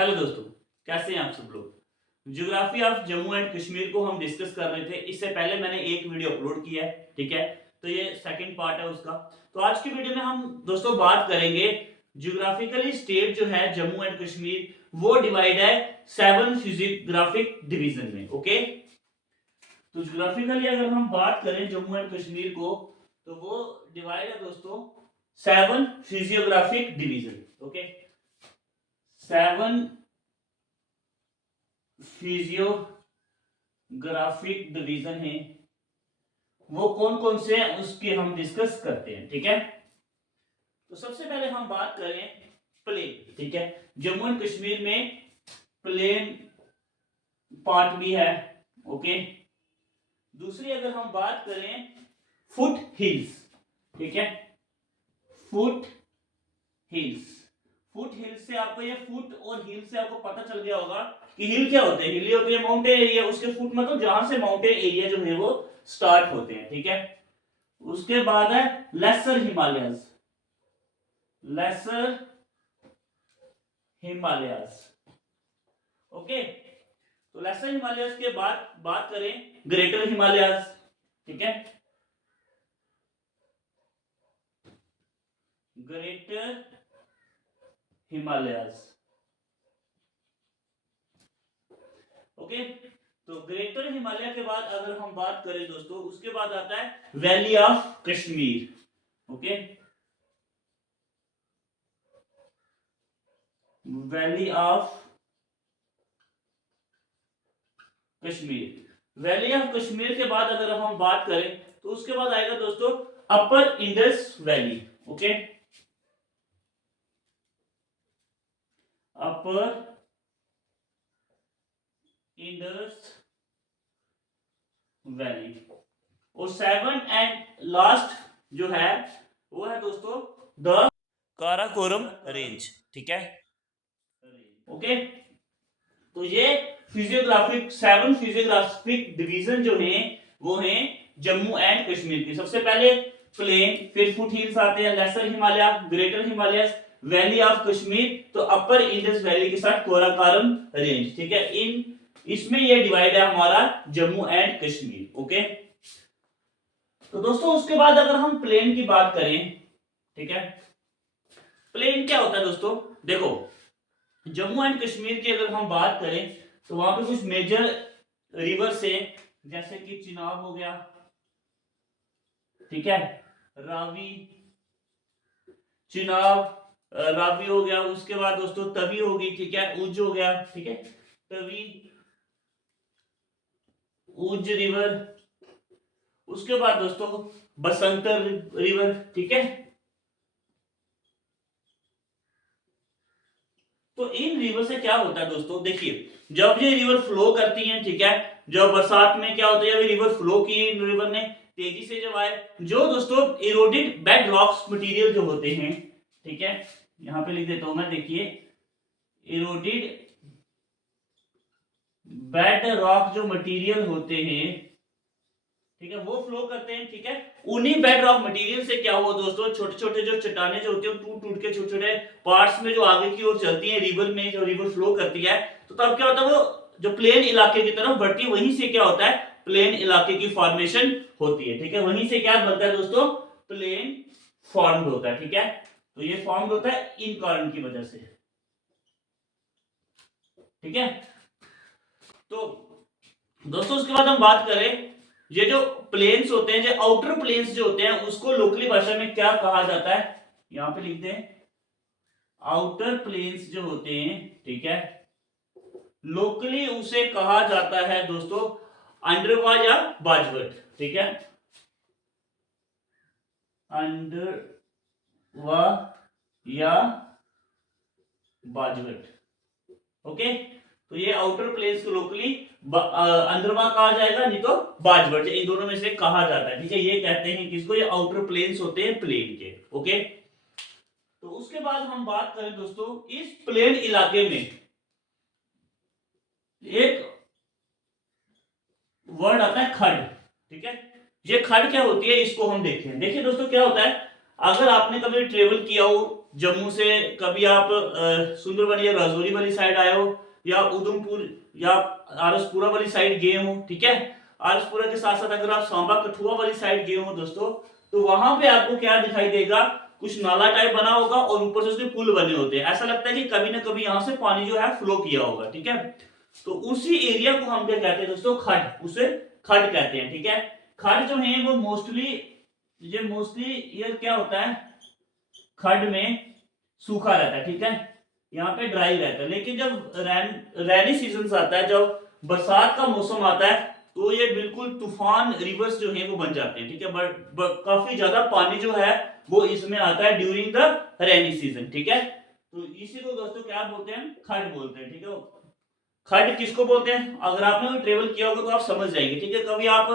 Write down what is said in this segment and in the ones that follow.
Hello दोस्तों, कैसे हैं आप सब लोग। Geography of Jammu and Kashmir को हम डिस्कस कर रहे थे। इससे पहले मैंने एक वीडियो अपलोड किया है, ठीक है। तो ये सेकंड पार्ट है उसका। तो आज की वीडियो में हम दोस्तों बात करेंगे ज्योग्राफिकली स्टेट जो है जम्मू एंड कश्मीर, वो डिवाइड है 7 फिजियोग्राफिक डिवीजन में। ओके, तो ज्योग्राफिकली अगर हम बात करें जम्मू एंड कश्मीर को, तो वो डिवाइड है दोस्तों 7 physiographic division. Okay, 7 physiographic division है। वो कौन कौन से हैं उसके हम डिस्कस करते हैं, ठीक है। तो सबसे पहले हम बात करें प्लेन, ठीक है। जम्मू एंड कश्मीर में प्लेन पार्ट भी है। ओके, दूसरी अगर हम बात करें फुट हिल्स, ठीक है। फुट हिल्स, फुट हिल्स से आपको ये फुट और हिल से आपको पता चल गया होगा कि हिल क्या होते हैं। हिल होती है माउंटेन एरिया, उसके फुट मतलब जहां से माउंटेन एरिया जो है वो स्टार्ट होते हैं, ठीक है। उसके बाद है lesser Himalayas, lesser Himalayas. Okay, तो लेसर हिमालयस के बाद बात करें ग्रेटर हिमालयस, ठीक है। ग्रेटर हिमालयस। ओके, तो ग्रेटर हिमालय के बाद अगर हम बात करें दोस्तों, उसके बाद आता है valley of Kashmir. Okay, valley of Kashmir. Valley of Kashmir के बाद अगर हम बात करें तो उसके बाद आएगा दोस्तों अपर इंडस वैली। ओके, अपर इंडस वैली। और 7 एंड लास्ट जो है वो है दोस्तों द काराकोरम रेंज, ठीक है। ओके, तो ये फिजियोग्राफिक 7 फिजियोग्राफिक डिवीजन जो है वो है जम्मू एंड कश्मीर की। सबसे पहले प्लेन, फिर फुट हिल्स आते हैं, lesser Himalaya, greater Himalayas, valley of Kashmir, तो अपर इंडस वैली के साथ कोराकारम रेंज, ठीक है। इसमें ये डिवाइड है हमारा जम्मू एंड कश्मीर। ओके, तो दोस्तों उसके बाद अगर हम प्लेन की बात करें, ठीक है। प्लेन क्या होता है दोस्तों, देखो जम्मू एंड कश्मीर की अगर हम बात करें तो वहां पे कुछ मेजर रिवर्स है, जैसे कि चिनाब हो गया, ठीक है, रावी, चिनाब, रावी हो गया। उसके बाद दोस्तों तवी होगी, ठीक है, उज हो गया, ठीक है, तवी, उज रिवर। उसके बाद दोस्तों बसंतर रिवर, ठीक है। तो इन रिवर से क्या होता है दोस्तों, देखिए जब ये रिवर फ्लो करती हैं, ठीक है, जब बरसात में क्या होता है, जब रिवर फ्लो की इन रिवर ने तेजी से जब आए, जो दोस्तों इरोडेड बेड रॉक्स मटेरियल जो होते हैं, ठीक है, यहां पे लिख देता हूं मैं, देखिए इरोडेड बेड रॉक जो मटेरियल होते हैं, ठीक है, वो फ्लो करते हैं, ठीक है। उन्हीं बेड रॉक मटेरियल से क्या हुआ दोस्तों, छोटे छोटे जो चट्टाने जो होती है टूट टूट के छोटे छोटे पार्ट्स में जो आगे की ओर चलती है रिवर में, जो रिवर फ्लो करती है, तो तब क्या होता है वो जो प्लेन इलाके की तरफ बढ़ती है, वहीं से क्या होता है प्लेन इलाके की फॉर्मेशन होती है, ठीक है। वहीं से क्या बनता है दोस्तों, प्लेन फॉर्म्ड होता है, ठीक है। तो ये फॉर्म्ड होता है इन कारण की वजह से, ठीक है। तो दोस्तों उसके बाद हम बात करें, ये जो प्लेन्स होते हैं, जो आउटर प्लेन्स जो होते हैं, उसको लोकली भाषा में क्या कहा जाता है, यहां पे लिखते हैं आउटर प्लेन्स जो होते हैं, ठीक है, लोकली उसे कहा जाता है दोस्तों अंडरवा या बाजवट, ठीक है, अंडरवा या बाजवट। ओके, तो ये आउटर प्लेन्स को लोकली अंदरमा कहा जाएगा, नहीं तो बाजवट, इन दोनों में से कहा जाता है, ठीक है। ये कहते हैं किसको, ये आउटर प्लेन्स होते हैं प्लेन के। ओके, तो उसके बाद हम बात करें दोस्तों, इस प्लेन इलाके में एक वर्ड आता है खड़, ठीक है। ये खड़ क्या होती है इसको हम देखते हैं। देखिए दोस्तों क्या होता है, अगर आपने कभी ट्रेवल किया हो जम्मू से कभी आप सुंदरबनी या राजौरी वाली साइड आए हो, या उधमपुर या आरसपुरा वाली साइड गए हो, ठीक है। आरसपुरा के साथ साथ अगर आप सांबा कठुआ वाली साइड गए हो दोस्तों, तो वहां पे आपको क्या दिखाई देगा, कुछ नाला टाइप बना होगा और ऊपर से उसके पुल बने होते हैं। ऐसा लगता है कि कभी ना कभी यहाँ से पानी जो है फ्लो किया होगा, ठीक है। तो उसी एरिया को हम क्या कहते हैं दोस्तों, खड, उसे खड कहते हैं, ठीक है। खड जो है वो मोस्टली ये क्या होता है, खड में सूखा रहता है, ठीक है, यहाँ पे ड्राई रहता है। लेकिन जब रैनी सीजन आता है, जब बरसात का मौसम आता है, तो ये बिल्कुल तूफान रिवर्स जो है वो बन जाते हैं, ठीक है। बट काफी ज्यादा पानी जो है वो इसमें आता है ड्यूरिंग द रैनी सीजन, ठीक है। तो इसी को दोस्तों क्या बोलते हैं, खड बोलते हैं, ठीक है। खड किसको बोलते हैं, अगर आपने कोई ट्रेवल किया होगा तो आप समझ जाएंगे, ठीक है। कभी आप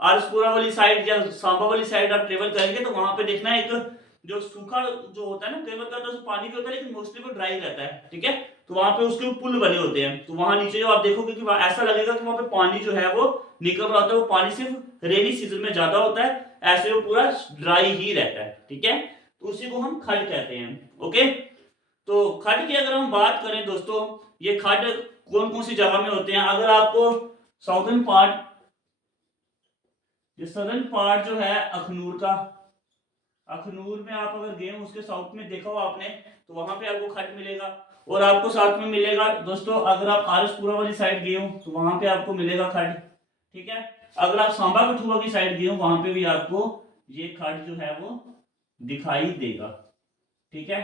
आरसपुरा वाली साइड या सांबा वाली साइड आप ट्रेवल करेंगे तो वहां पे देखना एक जो सूखा जो होता है ना, कई बार तो पानी भी होता है लेकिन मोस्टली वो ड्राई रहता है, ठीक है। तो वहां पे उसके पुल बने होते हैं, तो वहां नीचे जो आप देखोगे कि ऐसा लगेगा कि वहां पे पानी जो है वो निकल रहा होता है। वो पानी सिर्फ रेनी सीजन में ज्यादा होता है, ऐसे वो पूरा ड्राई ही रहता है, ठीक है। तो उसी को हम खड कहते हैं, ओके। तो खड की अगर हम बात करें दोस्तों, ये खड कौन कौन सी जगह में होते हैं। अगर आपको साउथर्न पार्ट, ये सदर्न पार्ट जो है अखनूर का, अखनूर में आप अगर गए हो, उसके साउथ में देखा हो आपने, तो वहां पे आपको खड मिलेगा। और आपको साथ में मिलेगा दोस्तों, अगर आप आरसपुरा वाली साइड गए हो तो वहां पे आपको मिलेगा खड, ठीक है। अगर आप सांबा कठुआ की साइड गए हो, वहां पे भी आपको ये खड जो है वो दिखाई देगा, ठीक है।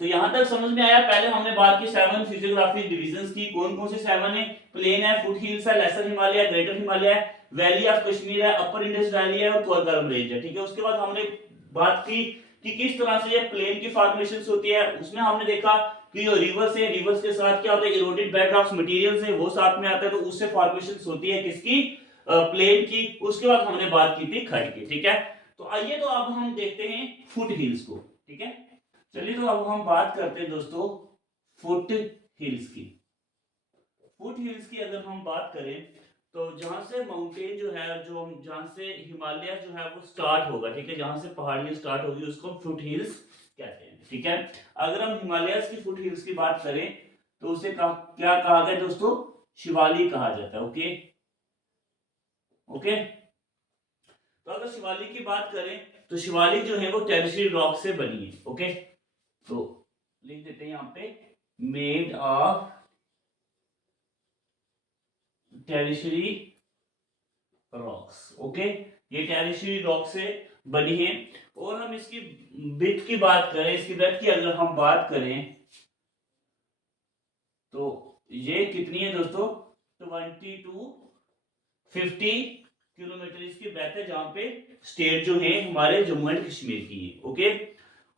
तो यहां तक समझ में आया। पहले हमने बात की 7 फिजियोग्राफिक डिविजन्स की, कौन कौन से 7 है, प्लेन है, फुट हिल्स है, lesser Himalaya, greater Himalaya, valley of Kashmir है, अपर इंडस वैली है और कोरगरम रेंज है, ठीक है। उसके बाद हमने बात की कि किस तरह से ये प्लेन की फॉर्मेशन होती है। उसमें हमने देखा कि जो रिवर्स है, रिवर्स के साथ क्या होता है, इरोडेड बेडरॉक्स मटेरियल्स है वो साथ में आता है, तो उससे फॉर्मेशन होती है किसकी, प्लेन की। उसके बाद हमने बात की थी खड की, ठीक है। तो आइए तो अब हम देखते हैं फुट हिल्स को, ठीक है। चलिए तो अब हम बात करते हैं दोस्तों फुट हिल्स की। फुट हिल्स की अगर हम बात करें, तो जहां से माउंटेन जो है, जो जहां से हिमालय जो है वो स्टार्ट होगा, ठीक है, जहां से पहाड़ियां स्टार्ट होगी उसको फुट हिल्स कहते हैं, ठीक है। अगर हम हिमालय की फुट हिल्स की बात करें, तो उसे क्या कहा गया दोस्तों, शिवालिक कहा जाता है, ओके ओके। तो अगर शिवालिक की बात करें, तो शिवालिक जो है वो टेरेशियरी रॉक से बनी है, ओके। तो लिख देते हैं यहाँ पे, made of tertiary rocks, okay. ये टेरिशरी रॉक से बनी है। और हम इसकी विड्थ की बात करें, इसकी ब्रेथ की अगर हम बात करें, तो ये कितनी है दोस्तों, 20 to 50 किलोमीटर इसकी ब्रेथ है, जहां पे स्टेट जो है हमारे जम्मू एंड कश्मीर की है, ओके।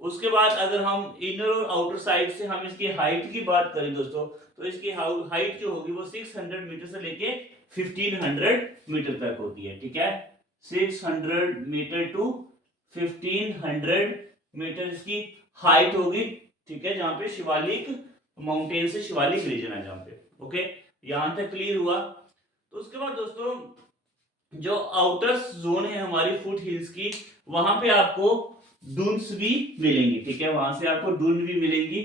उसके बाद अगर हम इनर और आउटर साइड से हम इसकी हाइट की बात करें दोस्तों, तो इसकी हाइट जो होगी वो 600 मीटर से लेके 1500 मीटर तक होती है, ठीक है। 600 मीटर टू 1500 मीटर इसकी हाइट होगी, ठीक है, जहां पे शिवालिक माउंटेन से शिवालिक रीजन है जहां पे, ओके। यहां तक क्लियर हुआ। तो उसके बाद दोस्तों जो आउटर जोन है हमारी फुट हिल्स की, वहां पे आपको डून्स भी मिलेंगी, ठीक है, वहां से आपको डून भी मिलेंगी।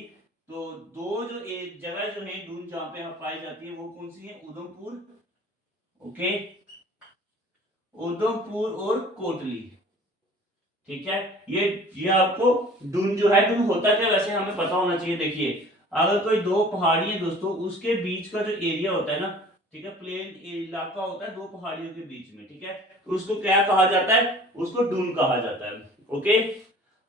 तो दो जो एक जगह जो है डून जहां पे पाई जाती है वो कौन सी है, उधमपुर, ओके, उधमपुर और कोटली, ठीक है। ये आपको डून जो है, डून होता क्या वैसे हमें पता होना चाहिए। देखिए, अगर कोई दो पहाड़ी है दोस्तों, उसके बीच का जो एरिया होता है ना, ठीक है, प्लेन इलाका होता है दो पहाड़ियों के बीच में, ठीक है, तो उसको क्या कहा जाता है, उसको डून कहा जाता है, ओके।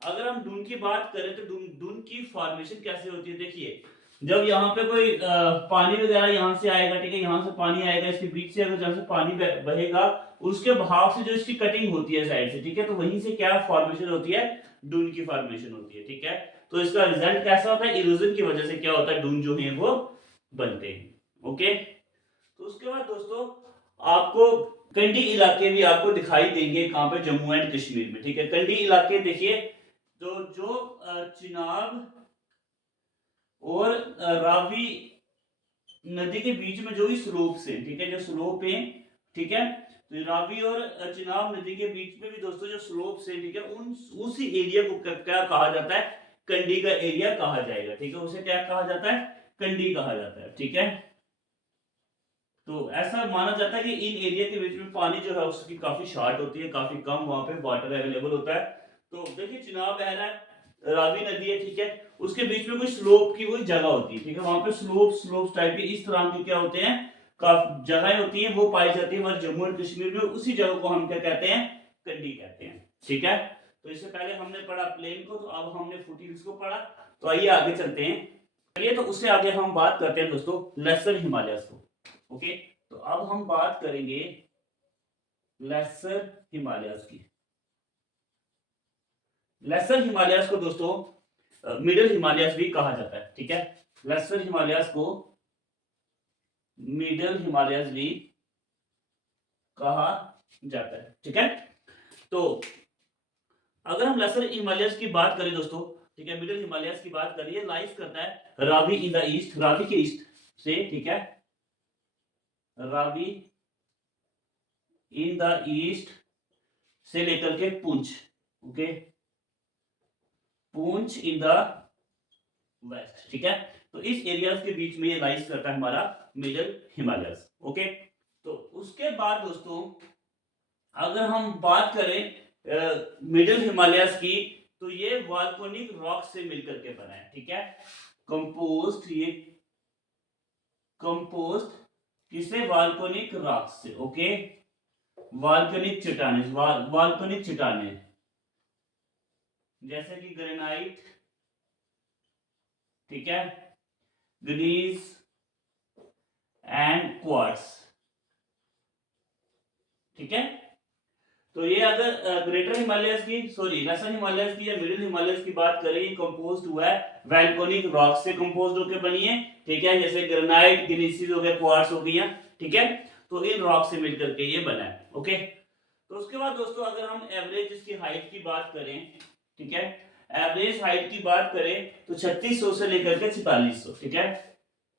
अगर हम डून की बात करें, तो डून की फॉर्मेशन कैसे होती है, देखिए, जब यहाँ पे कोई पानी वगैरह यहाँ से आएगा, ठीक है, यहाँ से पानी आएगा, इसके बीच से अगर जहाँ से पानी बहेगा, उसके बहाव से जो इसकी कटिंग होती है साइड से, ठीक है, तो वहीं से क्या फॉर्मेशन होती है, डून की फॉर्मेशन होती है, ठीक है। तो इसका रिजल्ट कैसा होता है, इरोजन की वजह से क्या होता है, डून जो है वो बनते हैं, ओके। तो उसके बाद दोस्तों आपको कंडी इलाके भी आपको दिखाई देंगे, कहां पे, जम्मू एंड कश्मीर में, ठीक है। कंडी इलाके देखिए, तो जो चिनाब और रावी नदी के बीच में जो भी स्लोप से, ठीक है, जो स्लोप है, ठीक है, तो रावी और चिनाब नदी के बीच में भी दोस्तों जो स्लोप से, ठीक है, उसी एरिया को क्या कहा जाता है, कंडी का एरिया कहा जाएगा, ठीक है, उसे क्या कहा जाता है, कंडी कहा जाता है, ठीक है। तो ऐसा माना जाता है कि इन एरिया के बीच में पानी जो है उसकी काफी शॉर्ट होती है, काफी कम वहां पे वाटर अवेलेबल होता है। तो देखिए चिनाब बह रहा है, रावी नदी है, ठीक है, उसके बीच में कोई स्लोप की कोई जगह होती है, ठीक है, वहां पे स्लोप टाइप के इस तरह के क्या होते हैं, काफी जगहें होती हैं, वो पाई जाती है हमारे जम्मू एंड कश्मीर में, उसी जगह को हम क्या कहते हैं, कंडी कहते हैं, ठीक है। तो इससे पहले हमने पढ़ा प्लेन को, तो अब हमने फुटहिल्स को पढ़ा। तो आइए आगे चलते हैं। चलिए, तो उससे आगे हम बात करते हैं दोस्तों लेसर हिमालयस को। ओके, तो अब हम बात करेंगे लेसर हिमालयस की। लेसर हिमालयस को दोस्तों मिडिल हिमालयस भी कहा जाता है, ठीक है। लेसर हिमालयस को मिडिल हिमालयस भी कहा जाता है, ठीक है। तो अगर हम लेसर हिमालयस की बात करें दोस्तों, ठीक है, मिडिल हिमालयस की बात करिए, लाइज करता है Ravi in the east, Ravi के ईस्ट से, ठीक है, रावी इन द ईस्ट से लेकर के पूंछ, okay, Poonch in the waste, ठीक है। तो इस एरियाज के बीच में ये लाइज करता है हमारा मिडिल हिमालयस, ओके। तो उसके बाद दोस्तों अगर हम बात करें मिडिल हिमालयस की, तो ये वॉल्केनिक रॉक से मिलकर के बना है, ठीक है, कंपोज्ड, ये कंपोज्ड किससे, वॉल्केनिक रॉक से, ओके, वॉल्केनिक चट्टानें, वॉल्केनिक चट्टानें जैसे कि ग्रेनाइट, ठीक है, ग्नीज एंड क्वार्ट्ज, ठीक है। तो ये अगर ग्रेटर हिमालयस की, सॉरी लेसर हिमालयस की या मिडिल हिमालयस की बात करें, कंपोज्ड हुआ है वॉल्केनिक रॉक से कंपोज्ड होकर बनी है, ठीक है, जैसे ग्रेनाइट, ग्नीसिस हो गए, क्वार्ट्ज हो गई, ठीक है। तो इन रॉक से मिलकर के ये बना है, ओके। तो उसके बाद दोस्तों अगर हम एवरेज इसकी हाइट की बात करें, ठीक है, एवरेज हाइट की बात करें तो 3600 से लेकर के 4600, ठीक है,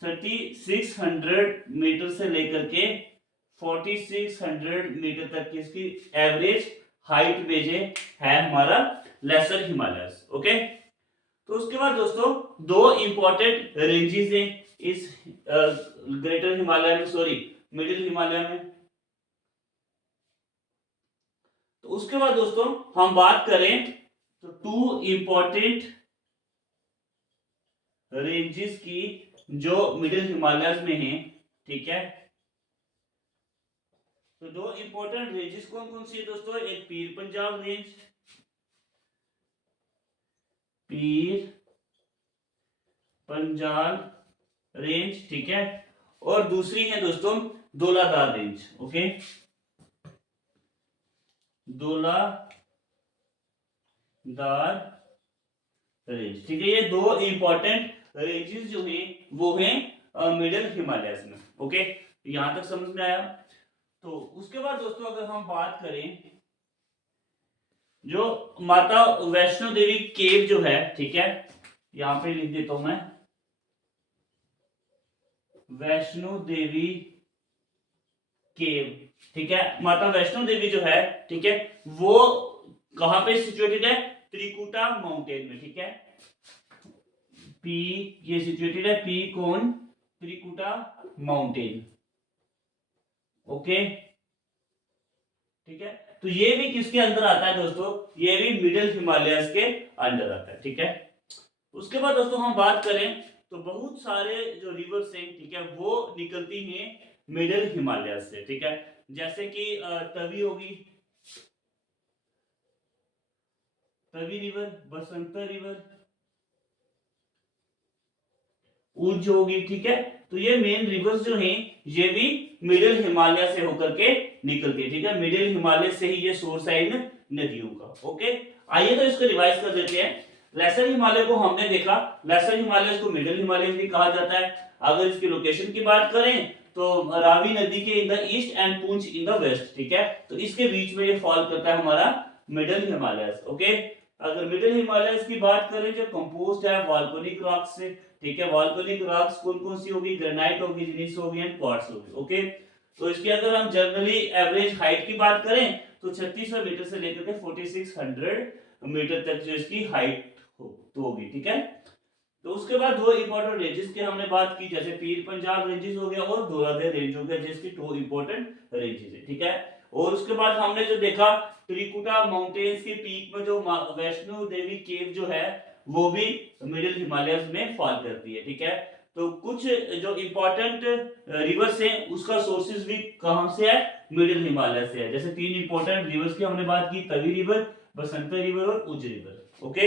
3600 मीटर से लेकर के 4600 मीटर तक की इसकी एवरेज हाइट भेजे है हमारा लेसर हिमालयस, ओके। तो उसके बाद दोस्तों दो इंपॉर्टेंट रेंजेस हैं इस ग्रेटर हिमालय में, सॉरी मिडिल हिमालय में। तो उसके बाद दोस्तों हम बात करें तो टू इंपॉर्टेंट रेंजेस की जो मिडिल हिमालयस में हैं, ठीक है। तो दो इंपॉर्टेंट रेंजेस कौन कौन सी है दोस्तों, एक पीर पंजाल रेंज, पीर पंजाल रेंज, ठीक है, और दूसरी है दोस्तों Dhauladhar range, okay, Dhauladhar range, ठीक है। ये दो इंपॉर्टेंट रेंजेस जो हैं वो हैं मिडिल हिमालयस में, ओके। यहां तक समझ में आया। तो उसके बाद दोस्तों अगर हम बात करें जो माता वैष्णो देवी केव जो है, ठीक है, यहां पे लिख देता हूं मैं, वैष्णो देवी केव, ठीक है, माता वैष्णो देवी जो है, ठीक है, वो कहां पे सिचुएटेड है, त्रिकुटा माउंटेन में, ठीक है, पी ये सिचुएटेड है, पी कौन, त्रिकुटा माउंटेन, ओके, ठीक है। तो ये भी किसके अंदर आता है दोस्तों, ये भी मिडिल हिमालयस के अंदर आता है, ठीक है। उसके बाद दोस्तों हम बात करें तो बहुत सारे जो रिवर्स हैं, ठीक है, वो निकलती हैं मिडिल हिमालयस से, ठीक है, जैसे कि तवी होगी, तवी रिवर, बसंत रिवर, उज होगी, ठीक है। तो ये मेन रिवर्स जो हैं ये भी मिडिल हिमालय से होकर के निकलती है, ठीक है, मिडिल हिमालय से ही ये सोर्स है इन नदियों का, ओके। आइए तो इसको रिवाइज कर देते हैं। लेसर हिमालय को हमने देखा, लेसर हिमालय को मिडिल हिमालय भी कहा जाता है। अगर इसकी लोकेशन की बात करें तो रावी नदी के in the east and Poonch in the waste, ठीक है, तो इसके बीच में ये फॉल करता है हमारा मिडिल हिमालय, ओके। अगर मिडिल हिमालय की बात करें जो कंपोज्ड है वॉल्केनिक रॉक से, ठीक है, वॉल्केनिक रॉक्स कौन कौन सी होगी, ग्रेनाइट होगी, ग्नीस होगी एंड क्वार्ट्ज होगी, ओके। तो इसकी अगर हम जनरली एवरेज हाइट की बात करें तो 3600 मीटर से लेकर के 4600 मीटर तक जो इसकी हाइट होगी, ठीक है। तो उसके बाद दो इंपॉर्टेंट रेंजेस की हमने बात की, जैसे पीर पंजाब रेंजेस हो गया और धौलाधर रेंज हो गया, जिसकी दो इंपॉर्टेंट रेंजेस है, ठीक है। और उसके बाद हमने जो देखा त्रिकुटा माउंटेन्स के पीक में जो वैष्णो देवी केव जो है वो भी मिडिल हिमालयस में फॉल करती है, ठीक है। तो कुछ जो इंपॉर्टेंट रिवर्स हैं उसका सोर्सेज भी कहां से है, मिडिल हिमालय से है। जैसे तीन इंपॉर्टेंट रिवर्स की हमने बात की, तवी रिवर, बसंतर रिवर और उज रिवर। ओके,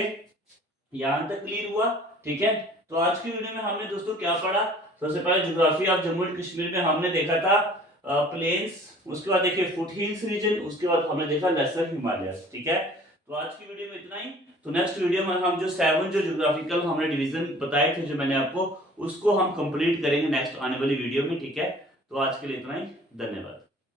यहां तक क्लियर हुआ, ठीक है। तो आज की वीडियो में हमने दोस्तों क्या पढ़ा, सबसे पहले geography of Jammu and Kashmir में हमने देखा था प्लेन्स, उसके बाद देखिए फुट हिल्स रीजन, उसके बाद हमने देखा लेसर हिमालयस, ठीक है। तो आज की वीडियो में इतना ही। तो नेक्स्ट वीडियो में हम जो 7 जो ज्योग्राफिकल हमने डिवीजन बताए थे जो मैंने आपको, उसको हम कंप्लीट करेंगे नेक्स्ट आने वाली वीडियो में, ठीक है। तो आज के लिए इतना ही, धन्यवाद।